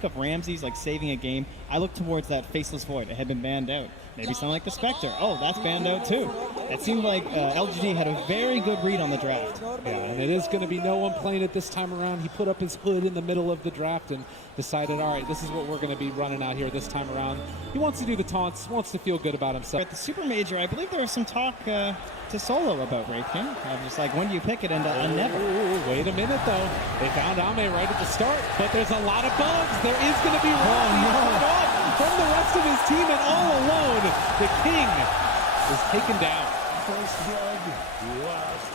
think of Ramses like saving a game, I look towards that Faceless Void. It had been banned out. Maybe something like the Spectre. Oh, that's banned out too. It seemed like LGD had a very good read on the draft. Yeah, and it is going to be no one playing it this time around. He put up his hood in the middle of the draft and decided, all right, this is what we're going to be running out here this time around. He wants to do the taunts, wants to feel good about himself. At the Super Major, I believe there was some talk to Solo about Wraith King. I'm just like, when do you pick it? And never. Wait a minute, though. They found Ame right at the start, but there's a lot of bugs. There is going to be one from the rest of his team, and all alone, the King is taken down.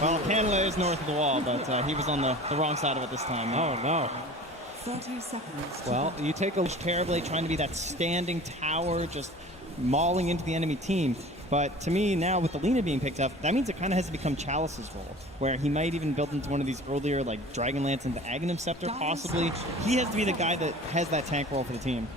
Well, Canela is north of the wall, but he was on the wrong side of it this time. Oh, no. 30 seconds. Well, you take a Terrorblade trying to be that standing tower, just mauling into the enemy team. But to me, now with the Lina being picked up, that means it kind of has to become Chalice's role, where he might even build into one of these earlier, like Dragonlance and the Aghanim Scepter, possibly. He has to be the guy that has that tank role for the team.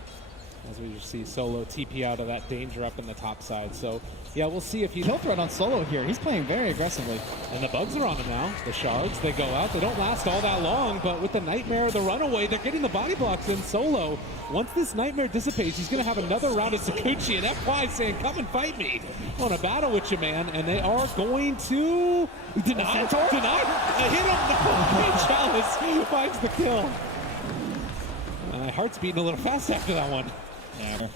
As we just see Solo TP out of that danger up in the top side. So, yeah, we'll see if he... Kill threat on Solo here. He's playing very aggressively. And the bugs are on him now. The shards, they go out. They don't last all that long, but with the Nightmare, the runaway, they're getting the body blocks in. Solo, once this Nightmare dissipates, he's going to have another round of Sakuchi, and FY saying, come and fight me. I want to battle with you, man. And they are going to... Deny. Hit him. No. Chalice finds the kill. My heart's beating a little fast after that one. Yeah,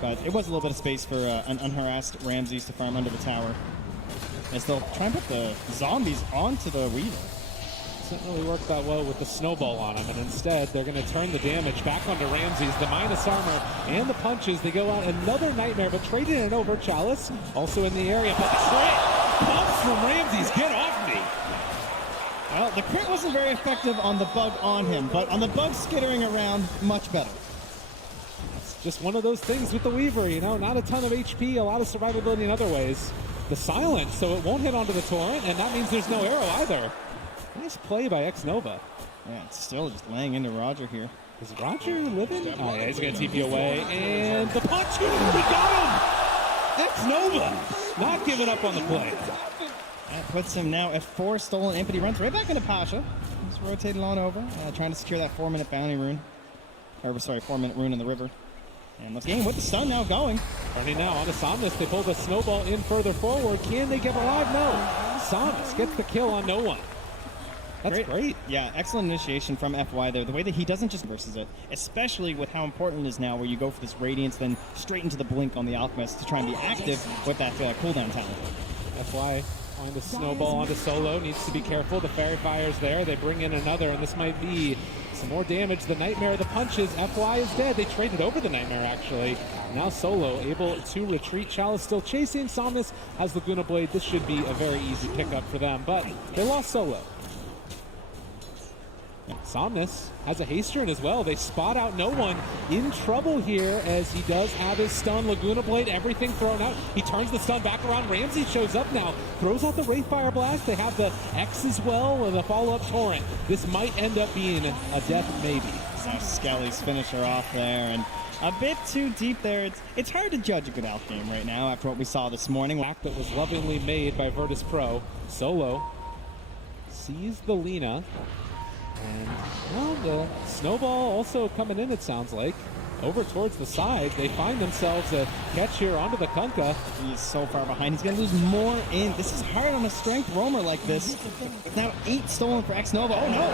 but it was a little bit of space for an unharassed Ramses to farm under the tower, as they'll try and put the zombies onto the Weaver. Doesn't really work that well with the snowball on him, and instead they're going to turn the damage back onto Ramses. The minus armor and the punches, they go out. Another Nightmare, but trading it over. Chalice also in the area, but the crit bumps from Ramses. Get off me! Well, the crit wasn't very effective on the bug on him, but on the bug skittering around, much better. Just one of those things with the Weaver, you know, not a ton of HP, a lot of survivability in other ways. The silence, so it won't hit onto the torrent, and that means there's no arrow either. Nice play by X-Nova. Yeah, it's still just laying into Roger here. Is Roger living? Oh yeah, he's going to TP away, and the punch, we got him! X-Nova, not giving up on the play. That puts him now at 4 stolen imp, he runs right back into Pasha. He's rotating on over, trying to secure that 4-minute bounty rune. Or, sorry, 4-minute rune in the river. And let's game with the stun now going. Running now onto Somnus. They pull the snowball in further forward. Can they get alive? No. Somnus gets the kill on no one. That's great. Yeah, excellent initiation from FY there. The way that he doesn't just versus it, especially with how important it is now where you go for this Radiance, then straight into the Blink on the Alchemist to try and be active with that cooldown talent. FY on the snowball onto Solo. Needs to be careful. The Fairy Fire's there. They bring in another, and this might be some more damage. The Nightmare, the punches. FY is dead. They traded over the Nightmare, actually. Now Solo able to retreat. Chalice still chasing. Somnus has Laguna Blade. This should be a very easy pickup for them, but they lost Solo. Somnus has a haste turn as well. They spot out no one. In trouble here as he does have his stun. Laguna Blade, everything thrown out. He turns the stun back around. Ramsey shows up now. Throws out the Wraithfire Blast. They have the X as well and the follow-up torrent. This might end up being a death maybe. Now Skelly's finisher off there, and a bit too deep there. It's hard to judge a good Alpha game right now after what we saw this morning. Act that was lovingly made by Virtus Pro. Solo sees the Lina. And well, the snowball also coming in, it sounds like. Over towards the side, they find themselves a catch here onto the Kunkka. He's so far behind. He's going to lose more in. This is hard on a strength roamer like this. It's now 8 stolen for X-Nova. Oh, no.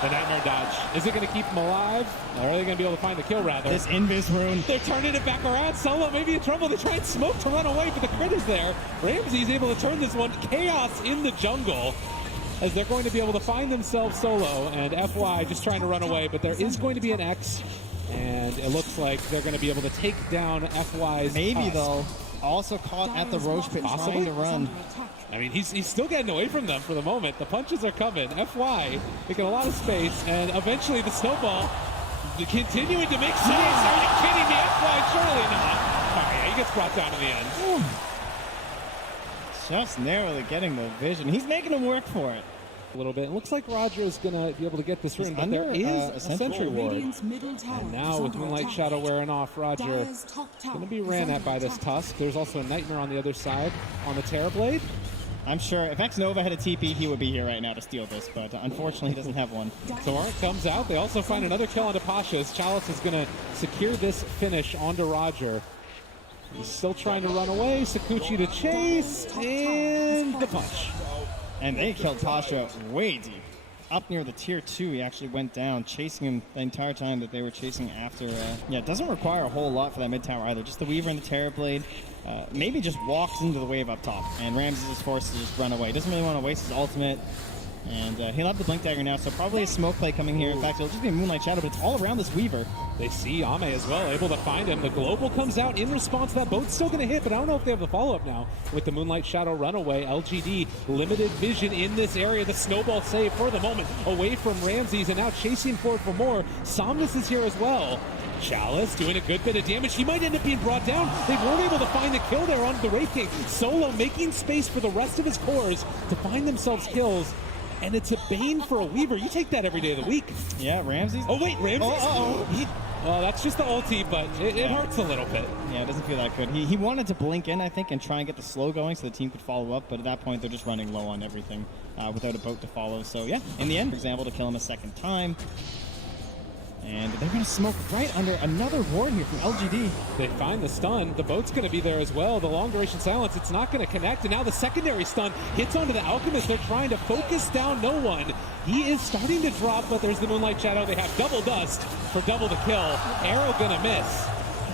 The Nightmare dodge. Is it going to keep him alive? Or are they going to be able to find the kill, rather? This Invis rune. They're turning it back around. Solo maybe in trouble. They try and smoke to run away, but the crit is there. Ramsey's able to turn this one. Chaos in the jungle, as they're going to be able to find themselves Solo, and FY just trying to run away, but there is going to be an X, and it looks like they're going to be able to take down FY's Maybe, tusk. Though, also caught at the Roche Pit trying to run. I mean, he's still getting away from them for the moment. The punches are coming. FY making a lot of space, and eventually the snowball continuing to make saves. Are you kidding me? FY, surely not. All right, he gets brought down in the end. Ooh. Just narrowly getting the vision. He's making him work for it. A little bit. It looks like Roger is going to be able to get this rune, but there is a Sentry Ward. And now with Moonlight Shadow wearing off, Roger going to be ran at by this Tusk. There's also a Nightmare on the other side on the Terrorblade. I'm sure if X-Nova had a TP, he would be here right now to steal this, but unfortunately he doesn't have one. So Ark comes out. They also find another kill onto Pasha as Chalice is going to secure this finish onto Roger. He's still trying to run away. Sakuchi to chase, and the punch. And they killed Pasha way deep. Up near the tier 2, he actually went down, chasing him the entire time that they were chasing after. Yeah, it doesn't require a whole lot for that mid tower either. Just the Weaver and the Terror Blade. Maybe just walks into the wave up top, and Ramses is forced to just run away. Doesn't really want to waste his ultimate. And he'll have the Blink Dagger now, so probably a smoke play coming here. In fact, it'll just be a Moonlight Shadow, but it's all around this Weaver. They see Ame as well, able to find him. The Global comes out in response to that. Boat's still going to hit, but I don't know if they have the follow-up now with the Moonlight Shadow runaway. LGD, limited vision in this area. The Snowball save for the moment away from Ramses, and now chasing forward for more. Somnus is here as well. Chalice doing a good bit of damage. He might end up being brought down. They weren't able to find the kill there on the Wraith King. Solo making space for the rest of his cores to find themselves kills. And it's a bane for a Weaver. You take that every day of the week. Yeah, Ramses. Oh, wait, Ramses? Well, that's just the ulti, but it hurts a little bit. Yeah, it doesn't feel that good. He wanted to blink in, I think, and try and get the slow going so the team could follow up, but at that point, they're just running low on everything without a boat to follow. So, yeah, in the end, for example, to kill him a second time. And they're going to smoke right under another ward here from LGD. They find the stun. The boat's going to be there as well. The long duration silence, it's not going to connect. And now the secondary stun hits onto the Alchemist. They're trying to focus down no one. He is starting to drop, but there's the Moonlight Shadow. They have double dust for double the kill. Arrow going to miss.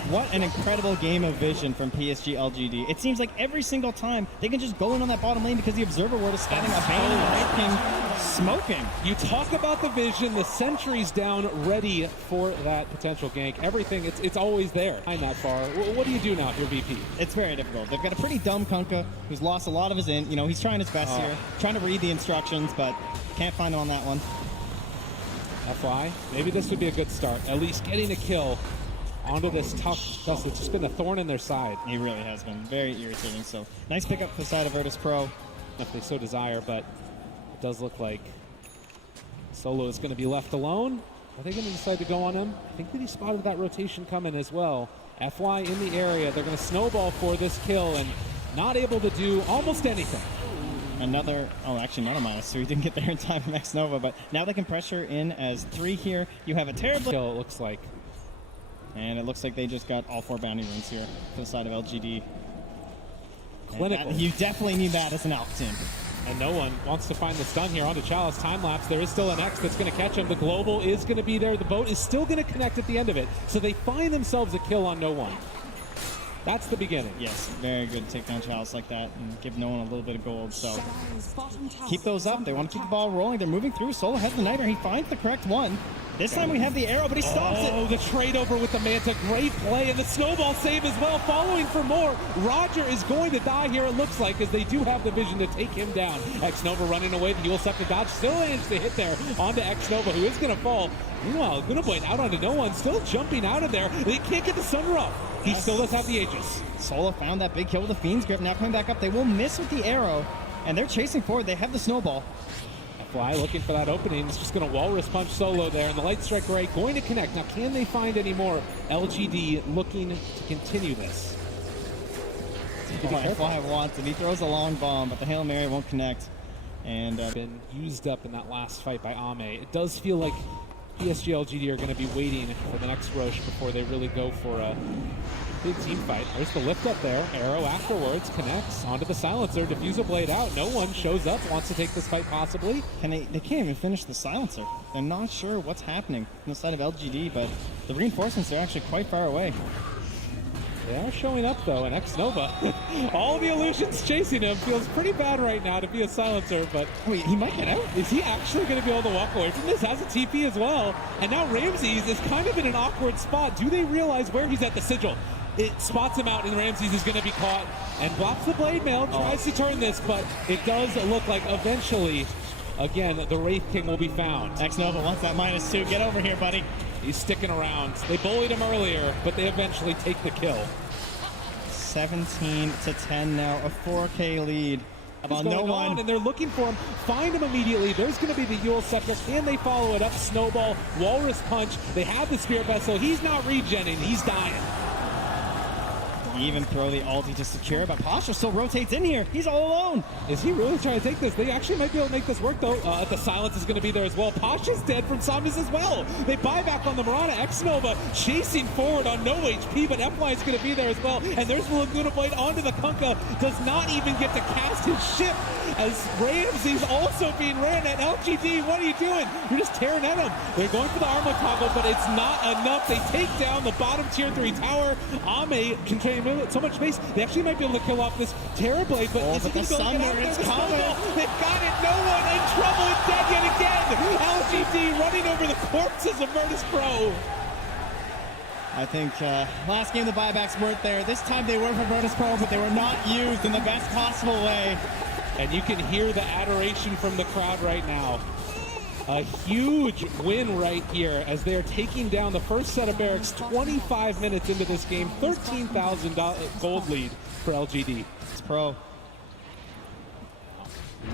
What an incredible game of vision from PSG.LGD. It seems like every single time they can just go in on that bottom lane because the Observer Ward is standing up and Wraith King smoking. You talk about the vision, the sentry's down, ready for that potential gank. Everything, it's always there. Behind that far. What do you do now if you're VP? It's very difficult. They've got a pretty dumb Kunkka who's lost a lot of his int. You know, he's trying his best here, trying to read the instructions, but can't find him on that one. FY, maybe this would be a good start. At least getting a kill onto this tough dust. It's just been a thorn in their side. He really has been. Very irritating. So, nice pickup for the side of Virtus Pro. If they so desire, but it does look like Solo is going to be left alone. Are they going to decide to go on him? I think that he spotted that rotation coming as well. FY in the area. They're going to snowball for this kill and not able to do almost anything. Another, oh, actually not a -2. He didn't get there in time from X-Nova, but now they can pressure in as 3 here. You have a terrible kill, it looks like. And it looks like they just got all 4 bounty runes here for the side of LGD. Clinical. You definitely need that as an ALC team. And no one wants to find the stun here onto Chalice. Time lapse. There is still an X that's going to catch him. The Global is going to be there. The boat is still going to connect at the end of it. So they find themselves a kill on no one. That's the beginning. Yes, very good to take down Chalice like that and give no one a little bit of gold. So keep those up. They want to keep the ball rolling. They're moving through. Solo has the Nightmare. He finds the correct one. This time we have the arrow, but he stops it. Oh, the trade over with the Manta. Great play, and the snowball save as well, following for more. Roger is going to die here, it looks like, as they do have the vision to take him down. X-Nova running away. The Yule Scepter dodge still managed to hit there onto X-Nova, who is going to fall. Meanwhile, Gunaboy out onto no one, still jumping out of there. They can't get the Sunderer up. He still does have the Aegis. Solo found that big kill with the Fiend's Grip. Now coming back up, they will miss with the arrow, and they're chasing forward. They have the snowball. Fly looking for that opening. It's just going to Walrus punch Solo there, and the Light Strike Ray going to connect. Now, can they find any more? LGD looking to continue this. Fly wants it. He throws a long bomb, but the Hail Mary won't connect. And been used up in that last fight by Ame. It does feel like PSG.LGD are going to be waiting for the next Roche before they really go for a big team fight. There's the lift up there. Arrow afterwards connects onto the silencer. Diffusal blade out. No one shows up, wants to take this fight possibly. And they can't even finish the silencer. They're not sure what's happening on the side of LGD, but the reinforcements are actually quite far away. They are showing up though, and X-Nova, all the illusions chasing him. Feels pretty bad right now to be a silencer, but wait, he might get out. Is he actually going to be able to walk away from this? Has a TP as well. And now Ramses is kind of in an awkward spot. Do they realize where he's at? The sigil? It spots him out, and Ramses is going to be caught and blocks the blade mail, tries to turn this, but it does look like eventually, again, the Wraith King will be found. X-Nova wants that -2. Get over here, buddy. He's sticking around. They bullied him earlier, but they eventually take the kill. 17-10 now, a 4K lead. About no one. And they're looking for him. Find him immediately. There's going to be the Yule Scepter. Can they follow it up? Snowball, Walrus Punch. They have the Spirit Vessel. He's not regenning. He's dying. even throw the ulti to secure, but Pasha still rotates in here. He's all alone. Is he really trying to take this? They actually might be able to make this work, though. The silence is going to be there as well. Pasha's dead from zombies as well. They buy back on the Mirana. X-Nova chasing forward on no HP, but FY is going to be there as well. And there's the Laguna Blade onto the Kunkka. Does not even get to cast his ship as Ramsey's also being ran at. LGD, what are you doing? You're just tearing at him. They're going for the armor toggle, but it's not enough. They take down the bottom tier 3 tower. Ame can carry so much space. They actually might be able to kill off this Terrorblade, but is but the Thunder is coming. They've got it. No one in trouble. It's dead yet again. LGD running over the corpses of Virtus Pro. I think last game the buybacks weren't there. This time they were for Virtus Pro, but they were not used in the best possible way. And you can hear the adoration from the crowd right now. A huge win right here as they're taking down the first set of barracks 25 minutes into this game. 13,000 gold lead for LGD. It's Pro.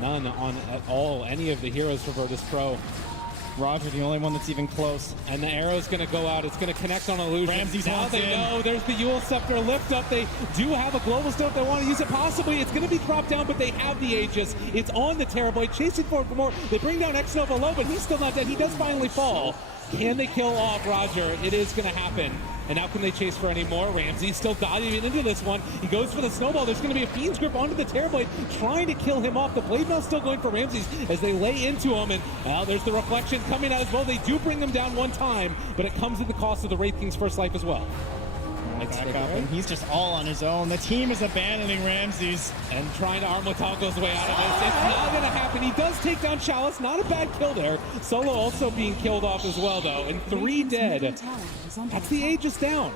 None on at all any of the heroes for Virtus Pro. Roger, the only one that's even close. And the arrow's going to go out. It's going to connect on Illusion. Ramsey's now they know there's the Yule Scepter lift up. They do have a global stone if they want to use it. Possibly it's going to be dropped down, but they have the Aegis. It's on the Terrorblade. Chasing forward for more. They bring down X-Nova low, but he's still not dead. He does finally fall. Can they kill off Roger? It is going to happen. And now can they chase for any more? Ramsey still diving into this one. He goes for the snowball. There's going to be a Fiend's Grip onto the Terrorblade, trying to kill him off. The Blade Mail still going for Ramsey's as they lay into him. And now there's the Reflection coming out as well. They do bring them down one time, but it comes at the cost of the Wraith King's first life as well. Back up, and he's just all on his own. The team is abandoning Ramsey's. And trying to arm Taco's way out of this. It's not going to happen. He does take down Chalice. Not a bad kill there. Solo also being killed off as well, though. And 3 dead. That's the Aegis down.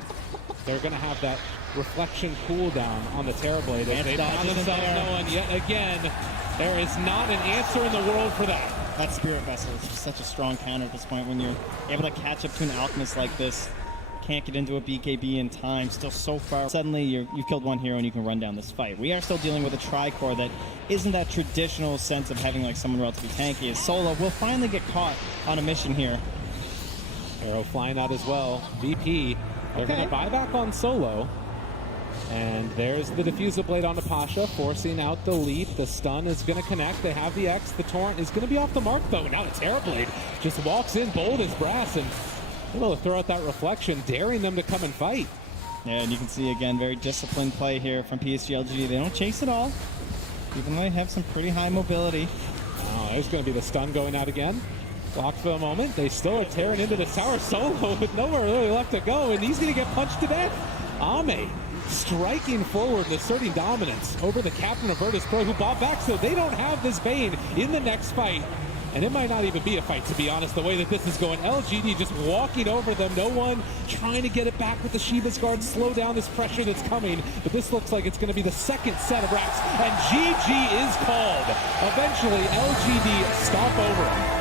They're going to have that Reflection cooldown on the Terrorblade. As they found themselves knowing yet again, there is not an answer in the world for that. That Spirit Vessel is just such a strong counter at this point when you're able to catch up to an Alchemist like this. Can't get into a BKB in time, still so far. Suddenly you've killed one hero and you can run down this fight. We are still dealing with a Tricore that isn't that traditional sense of having like someone relatively tanky. As Solo will finally get caught on a mission here. Arrow flying out as well. VP, they're going to buy back on Solo. And there's the Diffusal Blade onto Pasha, forcing out the leap. The stun is going to connect. They have the X. The Torrent is going to be off the mark, though. Now the Terrorblade just walks in bold as brass and able to throw out that Reflection, daring them to come and fight. Yeah, and you can see, again, very disciplined play here from PSG.LGD. They don't chase at all, even though they have some pretty high mobility. Oh, there's going to be the stun going out again. Blocked for the moment. They still are tearing into the tower. Solo with nowhere really left to go, and he's going to get punched to death. Ame striking forward and asserting dominance over the captain of Virtus Pro, who bought back, so they don't have this Bane in the next fight. And it might not even be a fight, to be honest, the way that this is going. LGD just walking over them. No one trying to get it back with the Shiva's Guard, slow down this pressure that's coming. But this looks like it's going to be the second set of racks. And GG is called. Eventually, LGD stop over him.